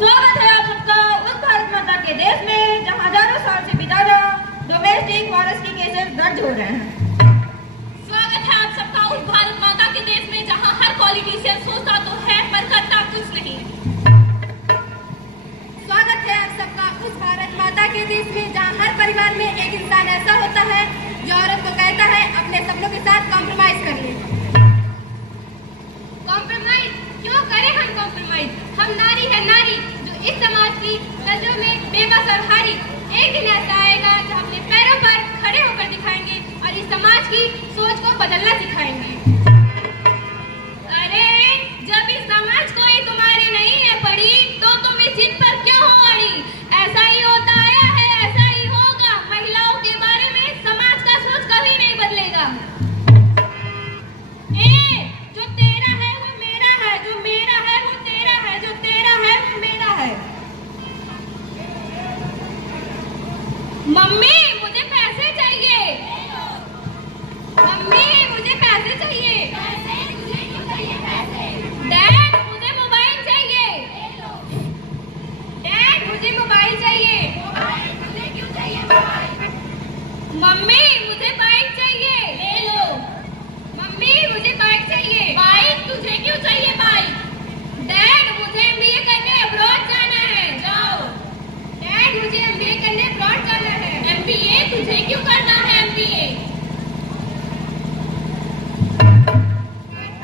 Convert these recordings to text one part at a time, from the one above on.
स्वागत है आप सबका उस भारत माता के देश में जहां हजारों साल से बिताजा डोमेस्टिक वायरस के केसेस दर्ज हो रहे हैं। स्वागत है आप सबका उस भारत माता के देश में जहां हर पॉलिटिशियन सोचता तो है पर करता कुछ नहीं। स्वागत है आप सबका उस भारत माता के देश में जहां हर परिवार में एक इंसान ऐसा होता है जो औरत को कहता है अपने सपनों के साथ कॉम्प्रोमाइज कर ले। कॉम्प्रोमाइज क्यों करें हम कॉम्प्रोमाइज? हम नारी है नारी जो इस समाज की नजरों में बेबस और हारी। एक दिन ऐसा आएगा जो अपने पैरों पर खड़े होकर दिखाएंगे और इस समाज की सोच को बदलना सिखाएंगे। अरे जब इस समाज को ही तुम्हारी नहीं है पड़ी तो तुम इस जिद पर क्यों हो अड़ी? ऐसा ही होता आया है, ऐसा ही होगा। महिलाओं के बारे में समाज का सोच कभी नहीं बदलेगा। जो तेरा है वो मेरा है, जो मेरा है वो तेरा है, जो तेरा है वो मेरा है। मम्मी मुझे पैसे चाहिए, मम्मी मुझे पैसे चाहिए। डैड मुझे मोबाइल चाहिए, डैड मुझे मोबाइल चाहिए। मम्मी मुझे बाइक चाहिए, ले लो। मम्मी मुझे बाइक चाहिए। बाइक तुझे क्यों चाहिए बाइक? डैड मुझे एमबीए करने अब्रॉड जाना है। जाओ। डैड मुझे एमबीए करने अब्रॉड जाना है। एमबीए तुझे क्यों करना है एमबीए?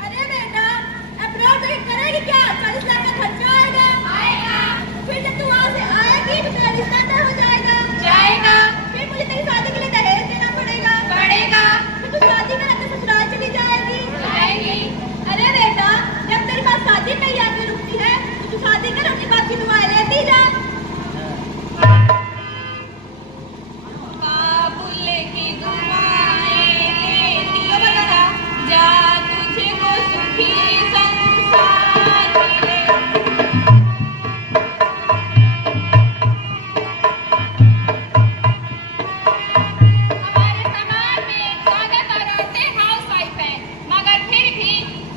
अरे बेटा अब्रॉड करेगी क्या? 40 लाख का खर्चा आएगा। फिर जब तू वहाँ से आएगी तो तेरा रिश्ता तय हो जाएगा। फिर मुझे तेरी शादी के लिए दहेज देना पड़ेगा। फिर तू शादी में अपने ससुराल चली जाएगी। अरे बेटा जब तेरे पास शादी नहीं आके रुकती है तो तू शादी कर अपनी बात की दुआएं लेती जा। बाबुल्ले की दुआएं लेती जा, तुझे को सुखी संसार मिले। हमारे समाज में ज्यादातर औरतें हाउसवाइफ है, मगर फिर भी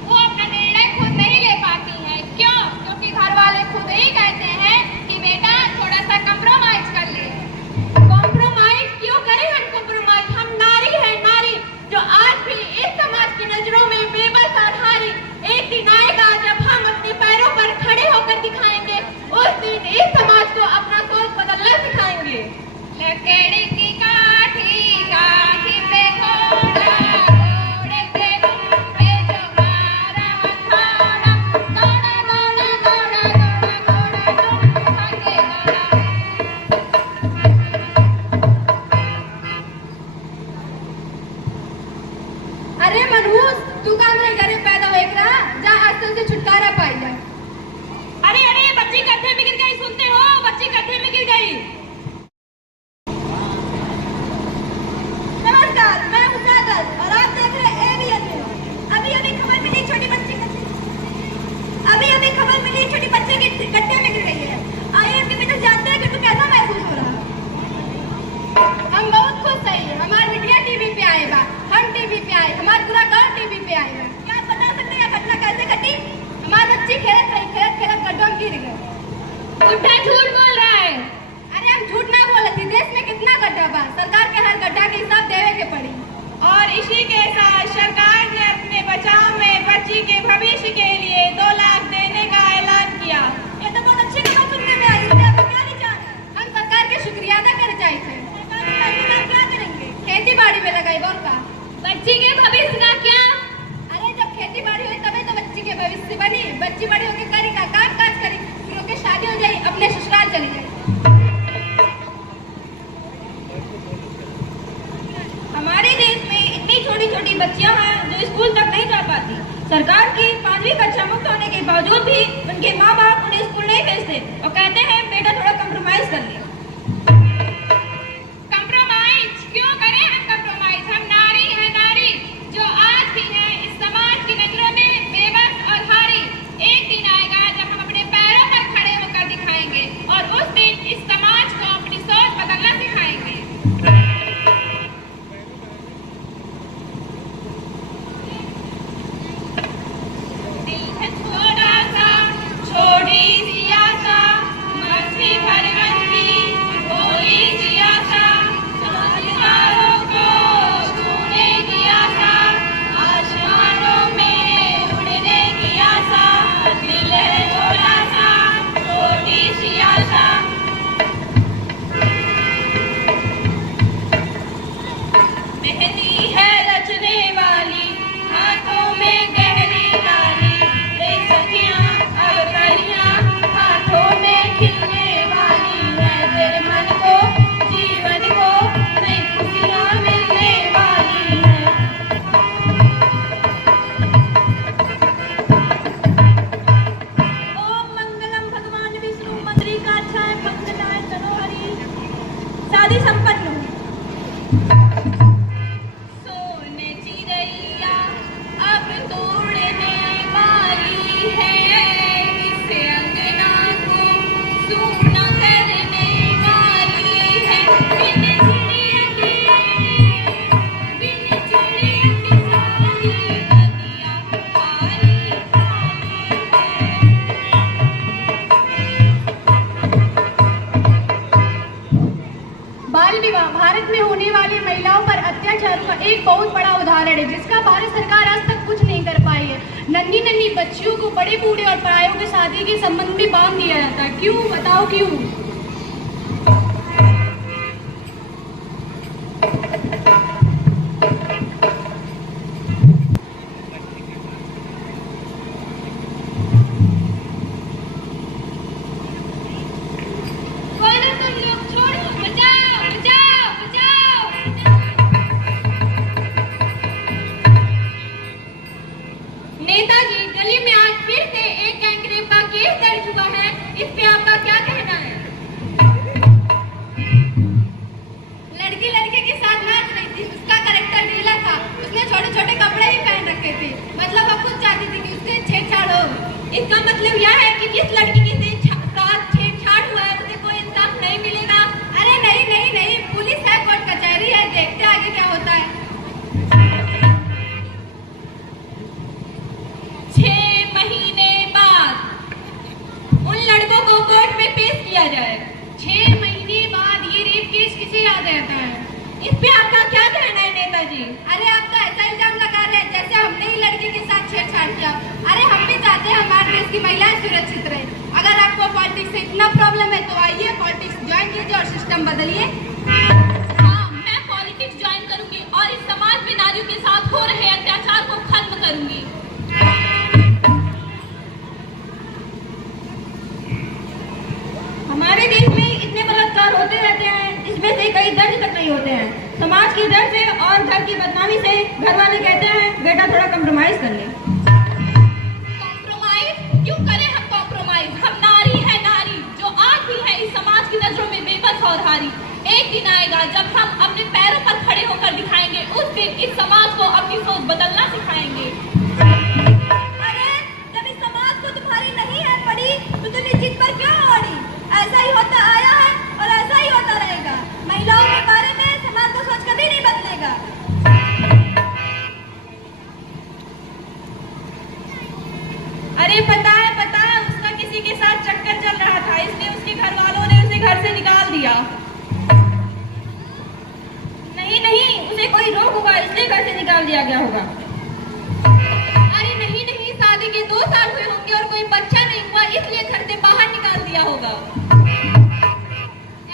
वो अपना निर्णय खुद नहीं ले पाती हैं। क्यों? क्योंकि घर वाले खुद ही कहते हैं कि बेटा थोड़ा सा कॉम्प्रोमाइज कर ले। कॉम्प्रोमाइज क्यों करें हम कॉम्प्रोमाइज? हम नारी है नारी जो आज भी इस समाज की नजरों में बेबस और हारी। एक दिन आएगा जब हम अपने पैरों पर खड़े होकर दिखाएंगे। उस दिन इस समाज को अपना सोच बदलना सिखाएंगे। लकड़ी की काठी पे घोड़ा, घोड़े पे मुंह पे जो मारा हथौड़ा, दौड़ा दौड़ा दौड़ा दौड़ा दौड़ा दौड़ा भागे दौड़ा। अरे मनहूस तू काम नहीं करे पैदा हो एक रहा जा आजकल से छुटकारा पाई जा। अरे बच्ची गड्ढे में गिर गई, सुनते हो? बच्ची गड्ढे में गिर गई। नमस्कार मैं हूं सागर और आप देख रहे हैं एबीएन न्यूज़। अभी खबर मिली छोटी बच्ची के गड्ढे में गिर गई है। आइए इसके पीछे जानते हैं कि तो कैसा महसूस हो रहा। हम बहुत खुश हैं। हमारे मीडिया टीवी पे आए बा, हम टीवी पे आए, हमारा पूरा गांव टीवी पे आए बा। क्या आप बता सकते हैं घटना कैसे घटी? हमारी बच्ची खेलत गड्ढों में गिर गए। बुढ़ा झूठ बोल रहा है। अरे हम झूठ ना बोले थी। देश में कितना गड्ढा बा, सरकार के हर गड्ढा के हिसाब देवे के पड़ी। और इसी के साथ सरकार ने अपने बचाव में बच्ची के भविष्य के लिए 2 लाख देने का ऐलान किया। ये तो बहुत अच्छी खबर सुनने में आई। इससे आपको क्या विचार है? हम सरकार के शुक्रिया अदा करना चाहिए। सरकार के पैसे का क्या करेंगे? खेती बाड़ी में लगाई बोल का। बच्ची के भविष्य का क्या? अरे जब खेती बाड़ी हुई तभी तो बच्ची के भविष्य बनी। बच्ची बड़ी होकर करेगा काम काज करी, फिर होकर शादी हो जाए, अपने ससुराल चली जाए। हमारे देश में इतनी छोटी छोटी बच्चियां हैं जो स्कूल तक नहीं जा पाती। सरकार की 5वीं कक्षा मुक्त होने के बावजूद भी उनके माँ बाप उन्हें स्कूल नहीं भेजते और कहते हैं बेटा थोड़ा कॉम्प्रोमाइज कर ले। कॉम्प्रोमाइज क्यों करें हम कॉम्प्रोमाइज? हम नारी है नारी जो आज भी है इस समाज की नजरों में बेबस और हारी। एक दिन आएगा जब हम अपने पैरों पर खड़े होकर दिखाएंगे और उस दिन इस समाज को अपनी सोच बदलना सिखाएंगे। छोटा सा छोटी सी आशा बहुत ही संपन्न हूँ। सोने चिड़ैया अब तोड़ने वाली है, इस अंगना को सूना करने वाली है। बिन चिड़िया के सारी नदियाँ खाली बाल विवाह भारत में होने वाली महिलाओं पर अत्याचारों का एक बहुत बड़ा उदाहरण है, जिसका भारत सरकार आज तक कुछ नहीं कर पाई है। नन्ही नन्ही बच्चियों को बड़े बूढ़े और परायों के शादी के संबंध में बांध दिया जाता है। क्यों बताओ क्यों? बोलो तुम लोग, छोड़ो, बचाओ बचाओ बचाओ। नेताजी, गली में आज फिर से एक गैंग रेप का केस दर्ज हुआ है, इस पे आपका क्या कहना है? लड़की लड़के के साथ नाच रही थी, उसका कैरेक्टर ढीला था, उसने छोटे छोटे कपड़े भी पहन रखे थे। मतलब वो खुद चाहती थी कि उससे छेड़छाड़ हो। इसका मतलब यह है कि जिस लड़की के साथ छेड़छाड़ हुआ है उसे कोई इंसाफ नहीं मिलेगा। अरे नहीं नहीं नहीं, पुलिस है, कोर्ट कचहरी है, देखते आगे क्या होता है। 6 महीने बाद उन लड़कों को कोर्ट में पेश किया जाए। 6 महीने बाद ये रेप केस किसे याद रहता है? इस पे आपका क्या कहना है नेताजी? अरे आप तो ऐसा इल्जाम लगा रहे हैं जैसे हमने ही लड़के के साथ छेड़छाड़ किया। अरे हम भी चाहते हैं हमारे देश की महिलाएं सुरक्षित रहे। अगर आपको पॉलिटिक्स से इतना प्रॉब्लम है तो आइए पॉलिटिक्स ज्वाइन कीजिए और सिस्टम बदलिए। हाँ, मैं पॉलिटिक्स ज्वाइन करूंगी और इस समाज में नारियों के साथ हो रहे अत्याचार को खत्म करूंगी। हमारे देश में इतने बलात्कार होते रहते हैं, जिसमें से कई दर्ज तक नहीं होते हैं। समाज की डर से और घर की बदनामी से घर वाले कहते हैं बेटा थोड़ा कंप्रोमाइज कर ले। कॉम्प्रोमाइज क्यों करें हम कॉम्प्रोमाइज? हम नारी है, नारी जो आज भी है इस समाज की नजरों में बेबस और हारी। एक दिन आएगा जब हम अपने पैरों पर खड़े होकर दिखाएंगे, उस दिन इस समाज को अपनी सोच बदलना सिखाएंगे। अरे जब इस समाज को तुम्हारी नहीं है पड़ी तो तुम इस जिद पर क्यों अड़ी? ऐसा ही होता आया है और ऐसा ही होता रहेगा। महिलाओं के बारे में समाज का सोच कभी नहीं बदलेगा। अरे पता है उसका किसी के साथ चक्कर चल रहा था, इसलिए उसके घर वालों ने उसे घर से निकाल दिया। नहीं, उसे कोई रोक होगा इसलिए घर से निकाल दिया गया होगा। अरे नहीं नहीं, शादी के 2 साल हुए होंगे और कोई बच्चा नहीं हुआ, इसलिए घर से बाहर निकाल दिया होगा।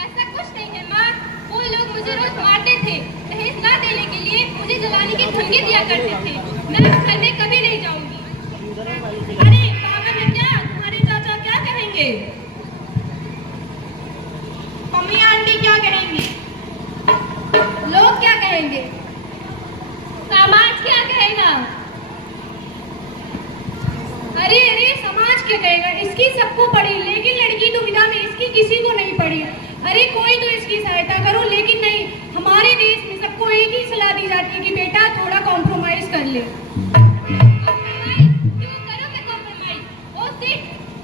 ऐसा कुछ नहीं है माँ, वो लोग मुझे रोज मारते थे, दहेज ना देने के लिए मुझे जलाने की धमकी दिया करते थे। मैं उस घर में कभी नहीं जाऊंगी। अरे पागल है क्या? तुम्हारे चाचा क्या कहेंगे? मम्मी आंटी क्या कहेंगी? लोग क्या कहेंगे? समाज क्या कहेगा? अरे अरे, समाज क्या कहेगा? इसकी सबको पड़ी, लेकिन लड़की दुविधा में इसकी किसी को नहीं पड़ी। अरे कोई तो इसकी सहायता करो, लेकिन नहीं। हमारे देश में सबको एक ही सलाह दी जाती है कि बेटा थोड़ा कॉम्प्रोमाइज कर ले। कॉम्प्रोमाइज क्यों करोगे कॉम्प्रोमाइज? उस दिन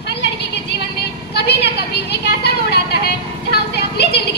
हर लड़की के जीवन में कभी न कभी एक ऐसा मोड़ आता है जहाँ उसे अपनी जिंदगी